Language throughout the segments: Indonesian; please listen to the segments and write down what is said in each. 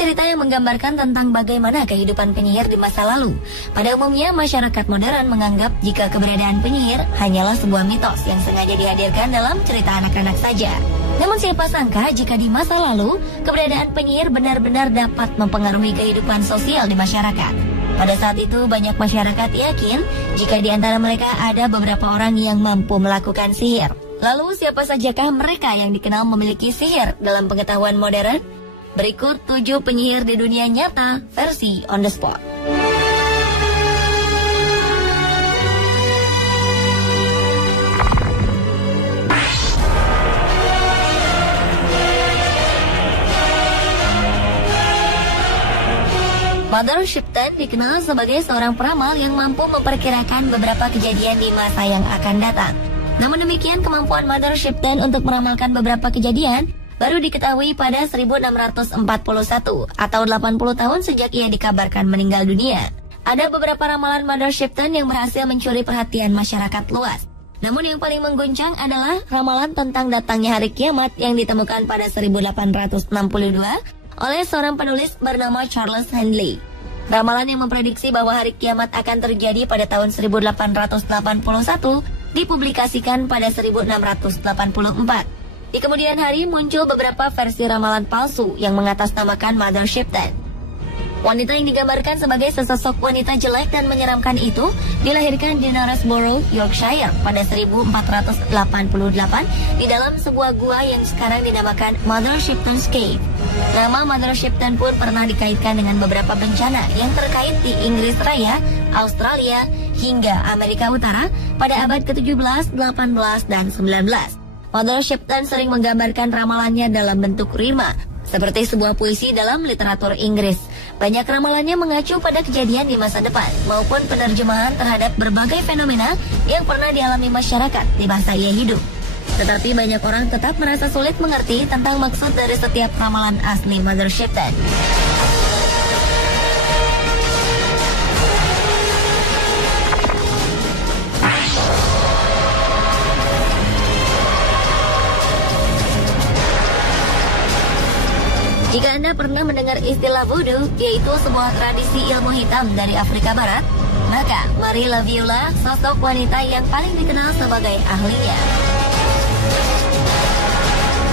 cerita yang menggambarkan tentang bagaimana kehidupan penyihir di masa lalu. Pada umumnya, masyarakat modern menganggap jika keberadaan penyihir hanyalah sebuah mitos yang sengaja dihadirkan dalam cerita anak-anak saja. Namun siapa sangka jika di masa lalu, keberadaan penyihir benar-benar dapat mempengaruhi kehidupan sosial di masyarakat. Pada saat itu, banyak masyarakat yakin jika di antara mereka ada beberapa orang yang mampu melakukan sihir. Lalu siapa sajakah mereka yang dikenal memiliki sihir dalam pengetahuan modern? Berikut 7 penyihir di dunia nyata versi on the spot. Mother Shipton dikenal sebagai seorang peramal yang mampu memperkirakan beberapa kejadian di masa yang akan datang. Namun demikian, kemampuan Mother Shipton untuk meramalkan beberapa kejadian baru diketahui pada 1641 atau 80 tahun sejak ia dikabarkan meninggal dunia. Ada beberapa ramalan Mother Shipton yang berhasil mencuri perhatian masyarakat luas. Namun yang paling mengguncang adalah ramalan tentang datangnya hari kiamat yang ditemukan pada 1862 oleh seorang penulis bernama Charles Handley. Ramalan yang memprediksi bahwa hari kiamat akan terjadi pada tahun 1881 dipublikasikan pada 1684. Di kemudian hari muncul beberapa versi ramalan palsu yang mengatasnamakan Mother Shipton. Wanita yang digambarkan sebagai sesosok wanita jelek dan menyeramkan itu dilahirkan di Knaresborough, Yorkshire pada 1488 di dalam sebuah gua yang sekarang dinamakan Mother Shipton's Cave. Nama Mother Shipton pun pernah dikaitkan dengan beberapa bencana yang terkait di Inggris Raya, Australia, hingga Amerika Utara pada abad ke-17, 18, dan 19. Mother Shipton sering menggambarkan ramalannya dalam bentuk rima, seperti sebuah puisi dalam literatur Inggris. Banyak ramalannya mengacu pada kejadian di masa depan, maupun penerjemahan terhadap berbagai fenomena yang pernah dialami masyarakat di masa ia hidup. Tetapi banyak orang tetap merasa sulit mengerti tentang maksud dari setiap ramalan asli Mother Shipton. Jika Anda pernah mendengar istilah voodoo, yaitu sebuah tradisi ilmu hitam dari Afrika Barat, maka Marie Laveau lah sosok wanita yang paling dikenal sebagai ahlinya.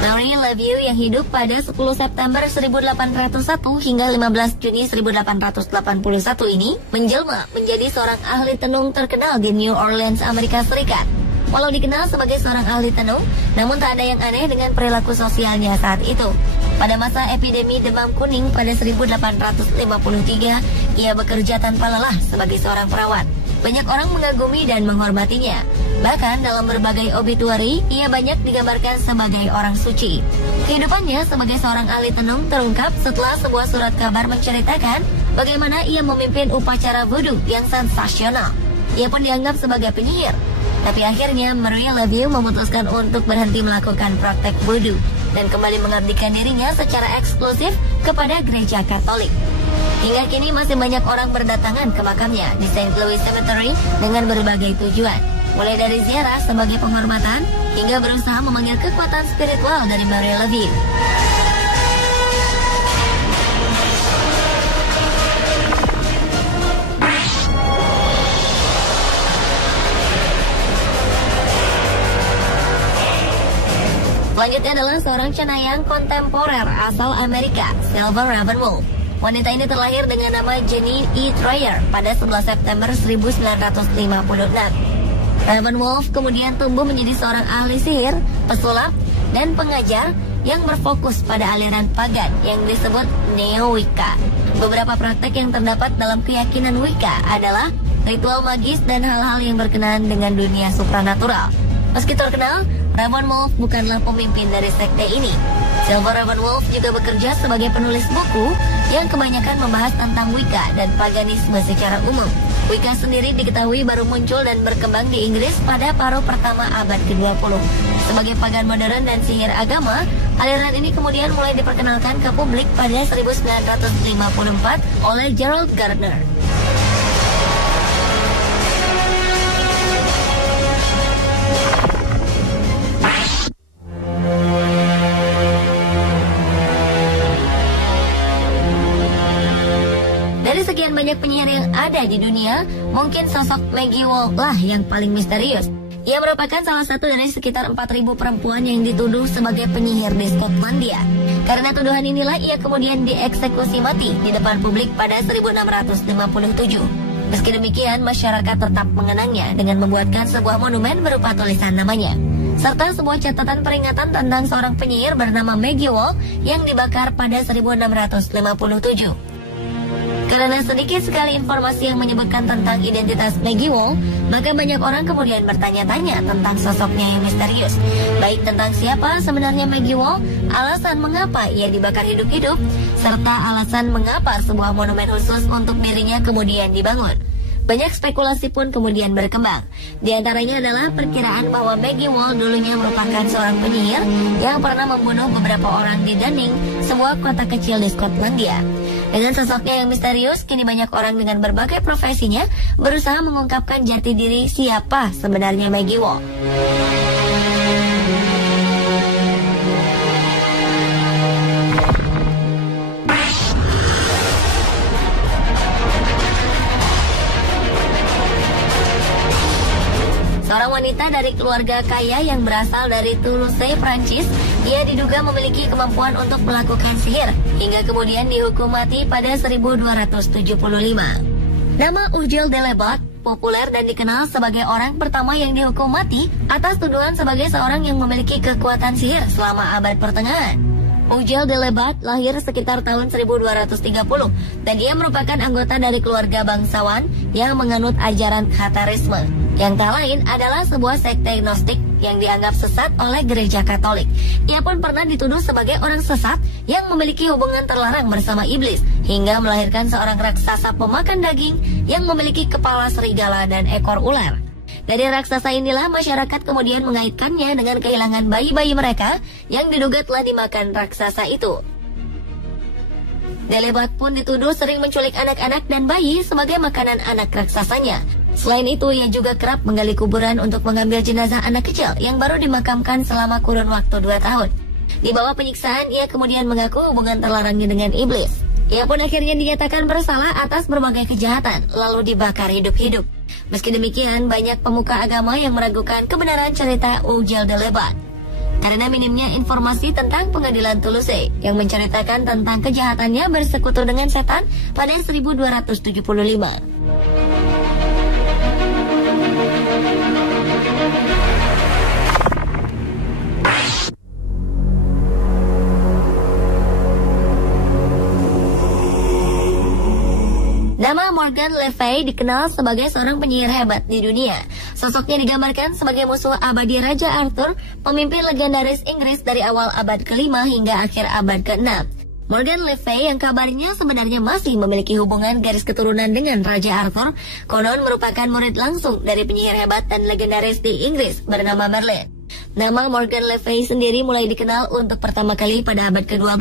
Marie Laveau yang hidup pada 10 September 1801 hingga 15 Juni 1881 ini menjelma menjadi seorang ahli tenung terkenal di New Orleans, Amerika Serikat. Walau dikenal sebagai seorang ahli tenung, namun tak ada yang aneh dengan perilaku sosialnya saat itu. Pada masa epidemi demam kuning pada 1853, ia bekerja tanpa lelah sebagai seorang perawat. Banyak orang mengagumi dan menghormatinya. Bahkan dalam berbagai obituari, ia banyak digambarkan sebagai orang suci. Kehidupannya sebagai seorang ahli tenung terungkap setelah sebuah surat kabar menceritakan bagaimana ia memimpin upacara voodoo yang sensasional. Ia pun dianggap sebagai penyihir. Tapi akhirnya Marie Laveau memutuskan untuk berhenti melakukan praktek voodoo dan kembali mengabdikan dirinya secara eksklusif kepada gereja Katolik. Hingga kini masih banyak orang berdatangan ke makamnya di St. Louis Cemetery dengan berbagai tujuan, mulai dari ziarah sebagai penghormatan hingga berusaha memanggil kekuatan spiritual dari Marie Laveau. Selanjutnya adalah seorang cenayang kontemporer asal Amerika, Silver Ravenwolf. Wanita ini terlahir dengan nama Jenny E. Troyer pada 11 September 1956. Ravenwolf kemudian tumbuh menjadi seorang ahli sihir, pesulap, dan pengajar yang berfokus pada aliran pagan yang disebut Neo-Wicca. Beberapa praktek yang terdapat dalam keyakinan Wicca adalah ritual magis dan hal-hal yang berkenaan dengan dunia supranatural. Meski terkenal, Ravenwolf bukanlah pemimpin dari sekte ini. Silver Ravenwolf juga bekerja sebagai penulis buku yang kebanyakan membahas tentang Wicca dan paganisme secara umum. Wicca sendiri diketahui baru muncul dan berkembang di Inggris pada paruh pertama abad ke-20. Sebagai pagan modern dan sihir agama, aliran ini kemudian mulai diperkenalkan ke publik pada 1954 oleh Gerald Gardner. banyak penyihir yang ada di dunia, mungkin sosok Maggie Wall lah yang paling misterius. Ia merupakan salah satu dari sekitar 4.000 perempuan yang dituduh sebagai penyihir di Skotlandia. Karena tuduhan inilah ia kemudian dieksekusi mati di depan publik pada 1657. Meski demikian, masyarakat tetap mengenangnya dengan membuatkan sebuah monumen berupa tulisan namanya, serta sebuah catatan peringatan tentang seorang penyihir bernama Maggie Wall yang dibakar pada 1657. Karena sedikit sekali informasi yang menyebutkan tentang identitas Maggie Wall, maka banyak orang kemudian bertanya-tanya tentang sosoknya yang misterius, baik tentang siapa sebenarnya Maggie Wall, alasan mengapa ia dibakar hidup-hidup, serta alasan mengapa sebuah monumen khusus untuk dirinya kemudian dibangun. Banyak spekulasi pun kemudian berkembang. Di antaranya adalah perkiraan bahwa Maggie Wall dulunya merupakan seorang penyihir yang pernah membunuh beberapa orang di Dunning, sebuah kota kecil di Skotlandia. Dengan sosoknya yang misterius, kini banyak orang dengan berbagai profesinya berusaha mengungkapkan jati diri siapa sebenarnya Maggie Wall. Seorang wanita dari keluarga kaya yang berasal dari Toulouse, Prancis, ia diduga memiliki kemampuan untuk melakukan sihir, hingga kemudian dihukum mati pada 1275. Nama Ujel de Lebat populer dan dikenal sebagai orang pertama yang dihukum mati atas tuduhan sebagai seorang yang memiliki kekuatan sihir selama abad pertengahan. Ujel de Lebat lahir sekitar tahun 1230 dan ia merupakan anggota dari keluarga bangsawan yang menganut ajaran Khatarisme. Yang tak lain adalah sebuah sekte Gnostik yang dianggap sesat oleh gereja Katolik. Ia pun pernah dituduh sebagai orang sesat yang memiliki hubungan terlarang bersama iblis, hingga melahirkan seorang raksasa pemakan daging yang memiliki kepala serigala dan ekor ular. Dari raksasa inilah masyarakat kemudian mengaitkannya dengan kehilangan bayi-bayi mereka yang diduga telah dimakan raksasa itu. Delebat pun dituduh sering menculik anak-anak dan bayi sebagai makanan anak raksasanya. Selain itu, ia juga kerap menggali kuburan untuk mengambil jenazah anak kecil yang baru dimakamkan selama kurun waktu 2 tahun. Di bawah penyiksaan, ia kemudian mengaku hubungan terlarangnya dengan iblis. Ia pun akhirnya dinyatakan bersalah atas berbagai kejahatan, lalu dibakar hidup-hidup. Meski demikian, banyak pemuka agama yang meragukan kebenaran cerita Ujel de Lebat karena minimnya informasi tentang pengadilan Toulouse yang menceritakan tentang kejahatannya bersekutu dengan setan pada 1275. Nama Morgan Le Fay dikenal sebagai seorang penyihir hebat di dunia. Sosoknya digambarkan sebagai musuh abadi Raja Arthur, pemimpin legendaris Inggris dari awal abad ke-5 hingga akhir abad ke-6. Morgan Le Fay yang kabarnya sebenarnya masih memiliki hubungan garis keturunan dengan Raja Arthur, konon merupakan murid langsung dari penyihir hebat dan legendaris di Inggris bernama Merlin. Nama Morgan Le Fay sendiri mulai dikenal untuk pertama kali pada abad ke-12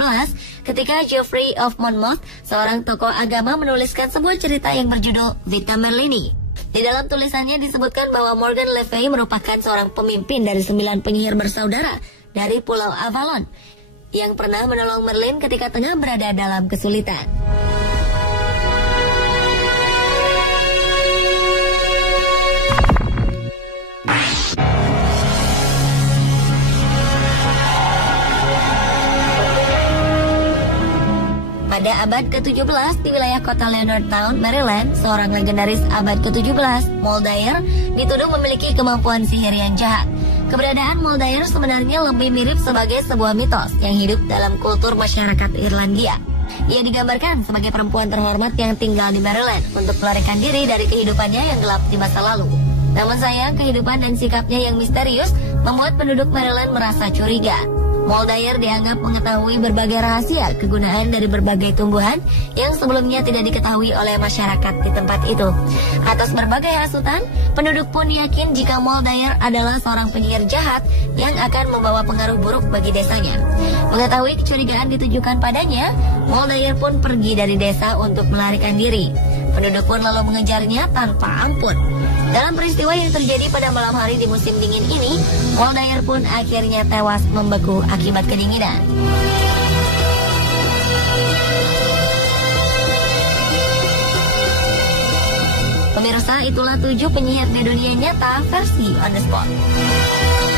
ketika Geoffrey of Monmouth, seorang tokoh agama, menuliskan sebuah cerita yang berjudul Vita Merlini. Di dalam tulisannya disebutkan bahwa Morgan Le Fay merupakan seorang pemimpin dari 9 penyihir bersaudara dari Pulau Avalon yang pernah menolong Merlin ketika tengah berada dalam kesulitan. Pada abad ke-17 di wilayah kota Leonardtown, Maryland, seorang legendaris abad ke-17, Moldair, dituduh memiliki kemampuan sihir yang jahat. Keberadaan Moldair sebenarnya lebih mirip sebagai sebuah mitos yang hidup dalam kultur masyarakat Irlandia. Ia digambarkan sebagai perempuan terhormat yang tinggal di Maryland untuk melarikan diri dari kehidupannya yang gelap di masa lalu. Namun sayang, kehidupan dan sikapnya yang misterius membuat penduduk Maryland merasa curiga. Moldair dianggap mengetahui berbagai rahasia kegunaan dari berbagai tumbuhan yang sebelumnya tidak diketahui oleh masyarakat di tempat itu. Atas berbagai hasutan, penduduk pun yakin jika Moldair adalah seorang penyihir jahat yang akan membawa pengaruh buruk bagi desanya. Mengetahui kecurigaan ditujukan padanya, Moldair pun pergi dari desa untuk melarikan diri. Penduduk pun lalu mengejarnya tanpa ampun. Dalam peristiwa yang terjadi pada malam hari di musim dingin ini, Moldair pun akhirnya tewas membeku akibat kedinginan. itulah 7 penyihir di dunia nyata versi On The Spot.